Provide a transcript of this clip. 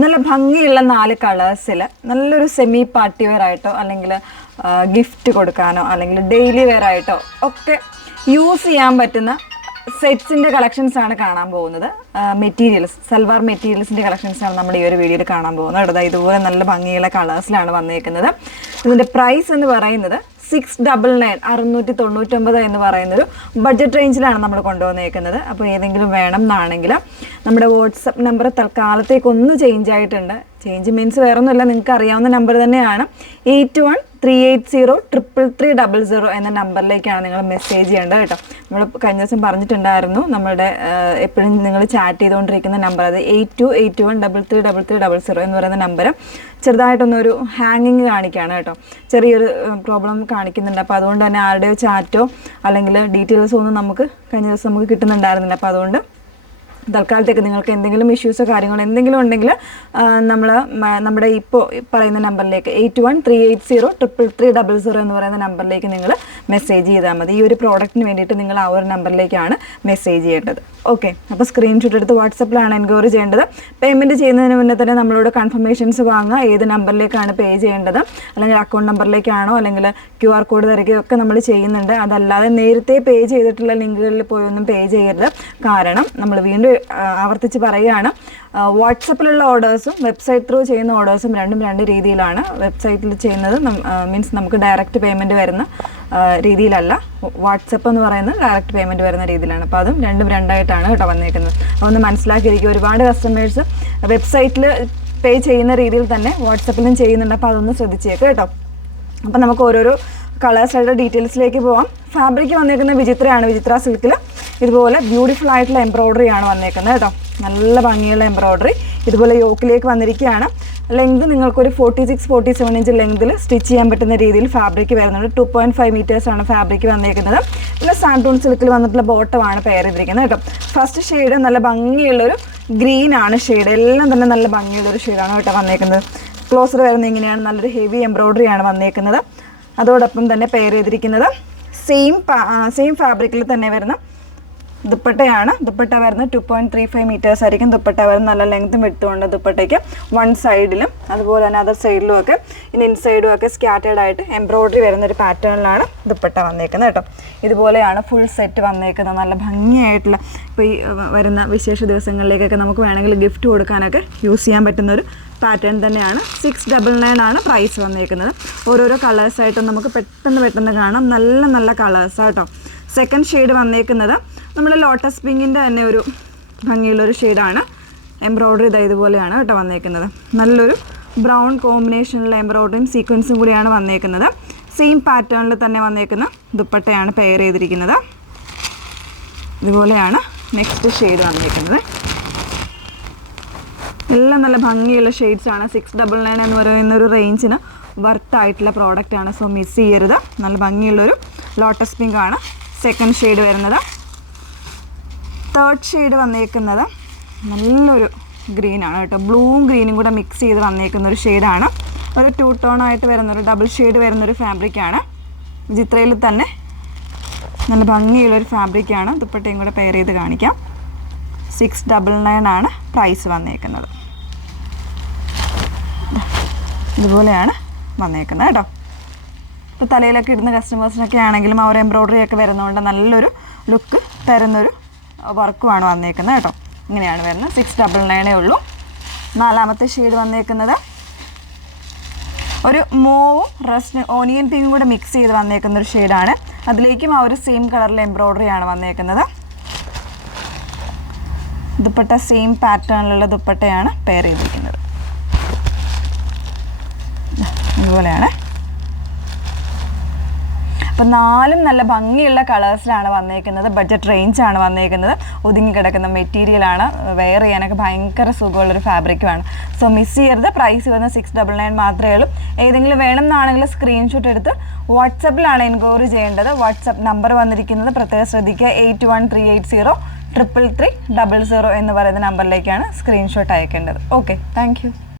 നല്ല ഭംഗിയുള്ള 4 കളേഴ്സിൽ നല്ലൊരു സെമി പാർട്ടി വെയർ ആയിട്ടോ അല്ലെങ്കിൽ ഗിഫ്റ്റ് കൊടുക്കാനോ അല്ലെങ്കിൽ ഡെയിലി വെയർ ആയിട്ടോ ഒക്കെ യൂസ് ചെയ്യാൻ പറ്റുന്ന സെറ്റ്സിൻ്റെ കളക്ഷൻസാണ് കാണാൻ പോകുന്നത്. മെറ്റീരിയൽസ്, സൽവാർ മെറ്റീരിയൽസിൻ്റെ കളക്ഷൻസാണ് നമ്മുടെ ഈ ഒരു വീഡിയോയിൽ കാണാൻ പോകുന്നത്. അടുത്ത ഇതുപോലെ നല്ല ഭംഗിയുള്ള കളേഴ്സിലാണ് വന്നേക്കുന്നത്. ഇതിൻ്റെ പ്രൈസ് എന്ന് പറയുന്നത് 699 699 എന്ന് പറയുന്നൊരു ബഡ്ജറ്റ് റേഞ്ചിലാണ് നമ്മൾ കൊണ്ടുവന്നേക്കുന്നത്. അപ്പോൾ ഏതെങ്കിലും വേണം എന്നാണെങ്കിൽ നമ്മുടെ വാട്സപ്പ് നമ്പർ തൽക്കാലത്തേക്കൊന്ന് ചേഞ്ച് ആയിട്ടുണ്ട്. ചേഞ്ച് മീൻസ് വേറെ ഒന്നുമില്ല, നിങ്ങൾക്ക് അറിയാവുന്ന നമ്പർ തന്നെയാണ്. 8138033300 എന്ന നമ്പറിലേക്കാണ് നിങ്ങൾ മെസ്സേജ് ചെയ്യേണ്ടത് കേട്ടോ. നമ്മൾ കഴിഞ്ഞ ദിവസം പറഞ്ഞിട്ടുണ്ടായിരുന്നു നമ്മളുടെ എപ്പോഴും നിങ്ങൾ ചാറ്റ് ചെയ്തുകൊണ്ടിരിക്കുന്ന നമ്പർ, അത് 8281333300 എന്ന് പറയുന്ന നമ്പർ ചെറുതായിട്ടൊന്നൊരു ഹാങ്ങിങ് കാണിക്കുകയാണ് കേട്ടോ. ചെറിയൊരു പ്രോബ്ലം കാണിക്കുന്നുണ്ട്. അപ്പോൾ അതുകൊണ്ട് തന്നെ ആരുടെയോ ചാറ്റോ അല്ലെങ്കിൽ ഡീറ്റെയിൽസോ ഒന്നും നമുക്ക് കഴിഞ്ഞ ദിവസം നമുക്ക് കിട്ടുന്നുണ്ടായിരുന്നില്ല. അപ്പോൾ അതുകൊണ്ട് തൽക്കാലത്തേക്ക് നിങ്ങൾക്ക് എന്തെങ്കിലും ഇഷ്യൂസോ കാര്യങ്ങളോ എന്തെങ്കിലും ഉണ്ടെങ്കിൽ നമ്മുടെ ഇപ്പോൾ പറയുന്ന നമ്പറിലേക്ക് 8138033300 എന്ന് പറയുന്ന നമ്പറിലേക്ക് നിങ്ങൾ മെസ്സേജ് ചെയ്താൽ മതി. ഈ ഒരു പ്രോഡക്റ്റിന് വേണ്ടിയിട്ട് നിങ്ങൾ ആ ഒരു നമ്പറിലേക്കാണ് മെസ്സേജ് ചെയ്യേണ്ടത്. ഓക്കെ, അപ്പോൾ സ്ക്രീൻഷോട്ട് എടുത്ത് വാട്സപ്പിലാണ് എൻക്വയറി ചെയ്യേണ്ടത്. പേയ്മെൻറ്റ് ചെയ്യുന്നതിന് മുന്നേ തന്നെ നമ്മളോട് കൺഫർമേഷൻസ് വാങ്ങുക, ഏത് നമ്പറിലേക്കാണ് പേ ചെയ്യേണ്ടത്, അല്ലെങ്കിൽ അക്കൗണ്ട് നമ്പറിലേക്കാണോ അല്ലെങ്കിൽ QR കോഡ് തരികയൊക്കെ നമ്മൾ ചെയ്യുന്നുണ്ട്. അതല്ലാതെ നേരത്തെ പേ ചെയ്തിട്ടുള്ള ലിങ്കുകളിൽ പോയി ഒന്നും പേ ചെയ്യരുത്. കാരണം നമ്മൾ വീണ്ടും ആവർത്തിച്ച് പറയുകയാണ്, വാട്സപ്പിലുള്ള ഓർഡേഴ്സും വെബ്സൈറ്റ് ത്രൂ ചെയ്യുന്ന ഓർഡേഴ്സും രണ്ടും രണ്ട് രീതിയിലാണ്. വെബ്സൈറ്റിൽ ചെയ്യുന്നത് മീൻസ് നമുക്ക് ഡയറക്റ്റ് പേയ്മെൻറ്റ് വരുന്ന രീതിയിലല്ല, വാട്സപ്പ് എന്ന് പറയുന്നത് ഡയറക്റ്റ് പേയ്മെൻറ്റ് വരുന്ന രീതിയിലാണ്. അപ്പോൾ അതും രണ്ടും രണ്ടായിട്ടാണ് കേട്ടോ വന്നേക്കുന്നത്. അപ്പോൾ ഒന്ന് മനസ്സിലാക്കിയിരിക്കും. ഒരുപാട് കസ്റ്റമേഴ്സ് വെബ്സൈറ്റിൽ പേ ചെയ്യുന്ന രീതിയിൽ തന്നെ വാട്സപ്പിലും ചെയ്യുന്നുണ്ട്. അപ്പോൾ അതൊന്ന് ശ്രദ്ധിച്ചേക്ക് കേട്ടോ. അപ്പോൾ നമുക്ക് ഓരോരോ കളേഴ്സായിട്ട് ഡീറ്റെയിൽസിലേക്ക് പോവാം. ഫാബ്രിക് വന്നേക്കുന്നത് വിചിത്രയാണ്. വിചിത്ര സിൽക്കിൽ ഇതുപോലെ ബ്യൂട്ടിഫുൾ ആയിട്ടുള്ള എംബ്രോയ്ഡറി ആണ് വന്നേക്കുന്നത് കേട്ടോ. നല്ല ഭംഗിയുള്ള എംബ്രോയ്ഡറി ഇതുപോലെ യോക്കിലേക്ക് വന്നിരിക്കുകയാണ്. ലെങ്ത് നിങ്ങൾക്കൊരു 46-47 ഇഞ്ച് ലെങ്തിൽ സ്റ്റിച്ച് ചെയ്യാൻ പറ്റുന്ന രീതിയിൽ ഫാബ്രിക് വരുന്നുണ്ട്. 2.5 മീറ്റേഴ്സാണ് ഫാബ്രിക് വന്നേക്കുന്നത്. പിന്നെ സാൻഡൂൺ സിൽക്കിൽ വന്നിട്ടുള്ള ബോട്ടമാണ് പെയർ ചെയ്തിരിക്കുന്നത് കേട്ടോ. ഫസ്റ്റ് ഷെയ്ഡ് നല്ല ഭംഗിയുള്ളൊരു ഗ്രീൻ ആണ് ഷെയ്ഡ്. എല്ലാം തന്നെ നല്ല ഭംഗിയുള്ളൊരു ഷെയ്ഡാണ് കേട്ടോ വന്നേക്കുന്നത്. ക്ലോസർ വരുന്നത് ഇങ്ങനെയാണ്. നല്ലൊരു ഹെവി എംബ്രോയ്ഡറി ആണ് വന്നേക്കുന്നത്. അതോടൊപ്പം തന്നെ പെയർ ചെയ്തിരിക്കുന്നത് സെയിം ഫാബ്രിക്കിൽ തന്നെ വരുന്ന ദുപ്പട്ടയാണ്. ദുപ്പട്ട വരുന്നത് 2.35 മീറ്റേഴ്സ് ആയിരിക്കും. ദുപ്പട്ട വരുന്നത് നല്ല ലെങ്ത്തും വിട്ടുകൊണ്ട് ദുപ്പട്ടയ്ക്ക് വൺ സൈഡിലും അതുപോലെ തന്നെ അതർ സൈഡിലും ഒക്കെ ഇൻസൈഡും ഒക്കെ സ്കാറ്റേഡ് ആയിട്ട് എംബ്രോയ്ഡറി വരുന്നൊരു പാറ്റേണിലാണ് ദുപ്പട്ട വന്നേക്കുന്നത് കേട്ടോ. ഇതുപോലെയാണ് ഫുൾ സെറ്റ് വന്നേക്കുന്നത്. നല്ല ഭംഗിയായിട്ടുള്ള ഇപ്പോൾ ഈ വരുന്ന വിശേഷ ദിവസങ്ങളിലേക്കൊക്കെ നമുക്ക് വേണമെങ്കിൽ ഗിഫ്റ്റ് കൊടുക്കാനൊക്കെ യൂസ് ചെയ്യാൻ പറ്റുന്നൊരു പാറ്റേൺ തന്നെയാണ്. 699 ആണ് പ്രൈസ് വന്നേക്കുന്നത്. ഓരോരോ കളേഴ്സായിട്ടും നമുക്ക് പെട്ടെന്ന് കാണാം. നല്ല നല്ല കളേഴ്സാട്ടോ. സെക്കൻഡ് ഷെയ്ഡ് വന്നേക്കുന്നത് നമ്മൾ ലോട്ടസ് പിങ്കിൻ്റെ തന്നെ ഒരു ഭംഗിയുള്ളൊരു ഷെയ്ഡാണ്. എംബ്രോയ്ഡറി ഇതുപോലെയാണ് കേട്ടോ വന്നേക്കുന്നത്. നല്ലൊരു ബ്രൗൺ കോമ്പിനേഷനിലുള്ള എംബ്രോയ്ഡറിയും സീക്വൻസും കൂടിയാണ് വന്നേക്കുന്നത്. സെയിം പാറ്റേണിൽ തന്നെ വന്നേക്കുന്ന ദുപ്പട്ടയാണ് പെയർ ചെയ്തിരിക്കുന്നത്. ഇതുപോലെയാണ് നെക്സ്റ്റ് ഷെയ്ഡ് വന്നേക്കുന്നത്. എല്ലാം നല്ല ഭംഗിയുള്ള ഷെയ്ഡ്സാണ്. 699 എന്ന് പറയുന്നൊരു റേഞ്ചിന് വർത്തായിട്ടുള്ള പ്രോഡക്റ്റാണ്. സോ മിസ് ചെയ്യരുത്. നല്ല ഭംഗിയുള്ളൊരു ലോട്ടസ് പിങ്ക് ആണ് സെക്കൻഡ് ഷെയ്ഡ് വരുന്നത്. തേർഡ് ഷെയ്ഡ് വന്നേക്കുന്നത് നല്ലൊരു ഗ്രീനാണ് കേട്ടോ. ബ്ലൂവും ഗ്രീനും കൂടെ മിക്സ് ചെയ്ത് വന്നേക്കുന്ന ഒരു ഷെയ്ഡാണ്. ഒരു 2 ടോണായിട്ട് വരുന്നൊരു ഡബിൾ ഷെയ്ഡ് വരുന്നൊരു ഫാബ്രിക്കാണ്. വിചിത്രയിൽ തന്നെ നല്ല ഭംഗിയുള്ളൊരു ഫാബ്രിക്കാണ്. ദുപ്പട്ടയും കൂടെ പെയർ ചെയ്ത് കാണിക്കാം. 699 ആണ് പ്രൈസ് വന്നേക്കുന്നത്. ഇതുപോലെയാണ് വന്നേക്കുന്നത് കേട്ടോ. ഇപ്പോൾ തലയിലൊക്കെ ഇടുന്ന കസ്റ്റമേഴ്സിനൊക്കെ ആണെങ്കിലും ആ ഒരു എംബ്രോയ്ഡറി ഒക്കെ വരുന്നതുകൊണ്ട് നല്ലൊരു ലുക്ക് തരുന്നൊരു വർക്കുമാണ് വന്നേക്കുന്നത് കേട്ടോ. ഇങ്ങനെയാണ് വരുന്നത്. 699 ഉള്ളൂ. നാലാമത്തെ ഷെയ്ഡ് വന്നേക്കുന്നത് ഒരു മോവും ഓണിയൻ പിങ്കും കൂടെ മിക്സ് ചെയ്ത് വന്നേക്കുന്നൊരു ഷെയ്ഡാണ്. അതിലേക്കും ആ ഒരു സെയിം കളറിലെ എംബ്രോയ്ഡറി ആണ് വന്നേക്കുന്നത്. ദുപ്പട്ട സെയിം പാറ്റേണിലുള്ള ദുപ്പട്ടയാണ് പെയർ ചെയ്തിരിക്കുന്നത്. ഇതുപോലെയാണ്. അപ്പോൾ 4 നല്ല ഭംഗിയുള്ള കളേഴ്സിലാണ് വന്നേക്കുന്നത്. ബഡ്ജറ്റ് റേഞ്ചാണ് വന്നേക്കുന്നത്. ഒതുങ്ങിക്കിടക്കുന്ന മെറ്റീരിയലാണ്. വെയർ ചെയ്യാനൊക്കെ ഭയങ്കര സുഖമുള്ളൊരു ഫാബ്രിക്കുമാണ്. സോ മിസ് ചെയ്യരുത്. പ്രൈസ് വന്ന് 699 മാത്രമേ ഉള്ളൂ. ഏതെങ്കിലും വേണം എന്നാണെങ്കിൽ സ്ക്രീൻഷോട്ട് എടുത്ത് വാട്സപ്പിലാണ് എൻക്വയറി ചെയ്യേണ്ടത്. വാട്സപ്പ് നമ്പർ വന്നിരിക്കുന്നത് പ്രത്യേകം ശ്രദ്ധിക്കുക. 8138033300 എന്ന് പറയുന്ന നമ്പറിലേക്കാണ് സ്ക്രീൻഷോട്ട് അയക്കേണ്ടത്. Okay, thank U.